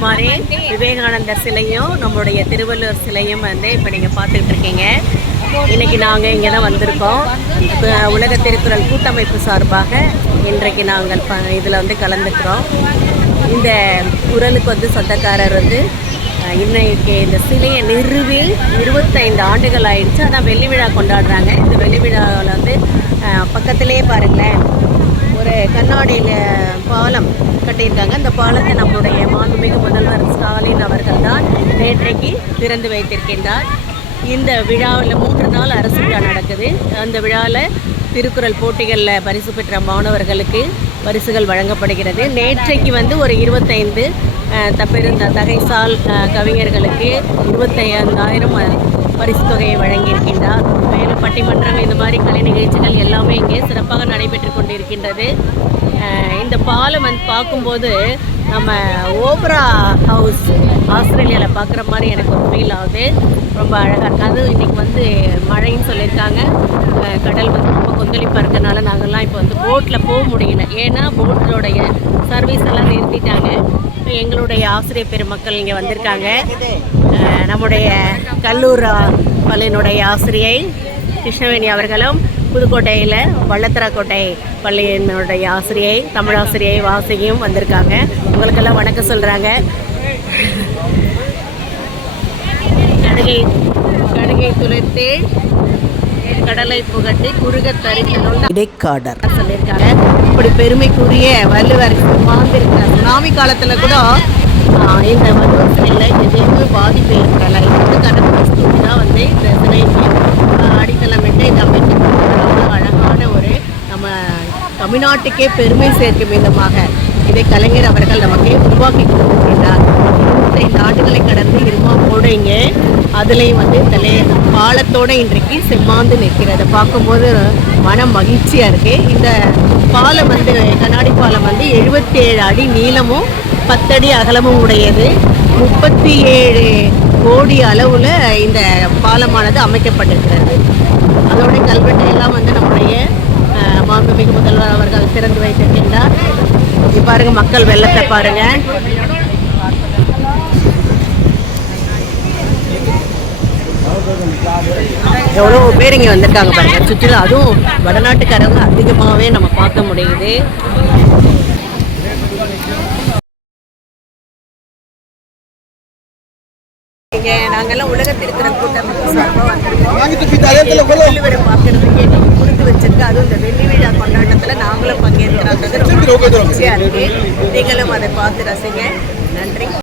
கன்னியாகுமரி விவேகானந்தர் சிலையும் நம்மளுடைய திருவள்ளுவர் சிலையும் வந்து இப்போ நீங்கள் பார்த்துக்கிட்டு இருக்கீங்க. இன்னைக்கு நாங்கள் இங்கே தான் வந்திருக்கோம். உலக திருக்குறள் கூட்டமைப்பு சார்பாக இன்றைக்கு நாங்கள் ப இதில் வந்து கலந்துக்கிறோம். இந்த குரலுக்கு வந்து சொந்தக்காரர் வந்து இன்னைக்கு இந்த சிலையை நிறுவி இருபத்தைந்து ஆண்டுகள் ஆயிடுச்சு. அதான் வெள்ளி விழா கொண்டாடுறாங்க. இந்த வெள்ளி விழாவில் வந்து அஹ், பக்கத்திலே பாருங்களேன். ஒரு கண்ணாடியில் பாலம் கட்டியிருக்காங்க. அந்த பாலத்தை நம்முடைய மாண்புமிகு முதல்வர் ஸ்டாலின் அவர்கள் தான் நேற்றைக்கு திறந்து வைத்திருக்கின்றார். இந்த விழாவில் மூன்று நாள் அரசு விழா நடக்குது. அந்த விழாவில் திருக்குறள் போட்டிகளில் பரிசு பெற்ற மாணவர்களுக்கு பரிசுகள் வழங்கப்படுகிறது. நேற்றைக்கு வந்து ஒரு இருபத்தைந்து தப்பிருந்த தப்பெருந்த தகைசால் கவிஞர்களுக்கு இருபத்தைந்தாயிரம் பரிசு தொகையை வழங்கியிருக்கின்றார். மேலும் பட்டிமன்றம் இந்த மாதிரி கலை நிகழ்ச்சிகள் எல்லாமே இங்கே சிறப்பாக நடைபெற்று கொண்டிருக்கின்றது. இந்த பாலம் வந்து பார்க்கும்போது நம்ம ஓப்ரா ஹவுஸ் ஆஸ்திரேலியாவில் பார்க்குற மாதிரி எனக்கு ஒரு ஃபீல் ஆகுது. ரொம்ப அழகாக இருக்குது அதுவும் இன்றைக்கி வந்து மழைன்னு சொல்லியிருக்காங்க. கடல் வந்து ரொம்ப கொந்தளிப்பாக இருக்கனால நாங்கள்லாம் இப்போ வந்து போட்டில் போக முடியல. ஏன்னா போட்டோடைய சர்வீஸ் எல்லாம் நிறுத்திட்டாங்க. இப்போ எங்களுடைய ஆசிரியர் பெருமக்கள் இங்கே வந்திருக்காங்க. நம்முடைய கல்லூர் பள்ளியினுடைய ஆசிரியை கிருஷ்ணவேணி அவர்களும் புதுக்கோட்டையில் வள்ளத்தரக்கோட்டை பள்ளியினுடைய ஆசிரியை தமிழாசிரியை வாசியும் வந்திருக்காங்க. உங்களுக்கெல்லாம் வணக்கம் சொல்கிறாங்க கடுகை கடுகை துளைத்து கடலை புகட்டி குறுக தரிக்கணும் இடைக்காடர். சொல்லியிருக்காங்க? இப்படி பெருமைக்குரிய வள்ளுவர் வாழ்ந்திருக்கார் சுனாமி காலத்தில் கூட இந்த வள்ளுவர் சிலையில் எதுவுமே பாதிப்பு ஏற்படலை பரிசு தான் வந்து இந்த சிலைக்கு அடித்தளமிட்டு இந்த அவ்வளோ அழகான ஒரு நம்ம தமிழ்நாட்டுக்கே பெருமை சேர்க்கும் விதமாக. இதை கலைஞர் அவர்கள் நமக்கு உருவாக்கி கொடுத்திருக்கின்றார் இருபத்தைந்து ஆண்டுகளை கடந்து இருமா இங்கே அதுலேயும் வந்து தலை பாலத்தோட இன்றைக்கு செம்மாந்து நிற்கிறது. பார்க்கும்போது மனம் மகிழ்ச்சியாக இருக்குது இந்த பாலம் வந்து கண்ணாடி பாலம் வந்து எழுபத்தி ஏழு அடி நீளமும் பத்தடி அகலமும் உடையது. முப்பத்தி ஏழு கோடி அளவில் இந்த பாலமானது அமைக்கப்பட்டிருக்கிறது. அதோடைய கல்வெட்டை எல்லாம் வந்து நம்முடைய மாண்புமிகு முதல்வர் அவர்கள் திறந்து வைத்திருக்கின்றார். பாருங்க மக்கள் வெள்ளத்தை பாருங்க. எவ்வளோ பேர் இங்கே வந்திருக்காங்க பாருங்க. சுற்றுலா அதுவும் வடநாட்டுக்காரங்க அதிகமாகவே நம்ம பார்க்க முடியுது. இங்கே நாங்கெல்லாம் உலக திருக்குறள் கூட்டமைப்பு சார்பாக வந்திருக்கோம். வெள்ளி விழா பார்க்கறதுக்கு எங்களுக்கு அதுவும் இந்த வெள்ளி விழா கொண்டாட்டத்தில் நாங்களும் பங்கேற்கிறோன்றது ரொம்ப மகிழ்ச்சியாக நீங்களும் அதை பார்த்து ரசிங்க. நன்றி.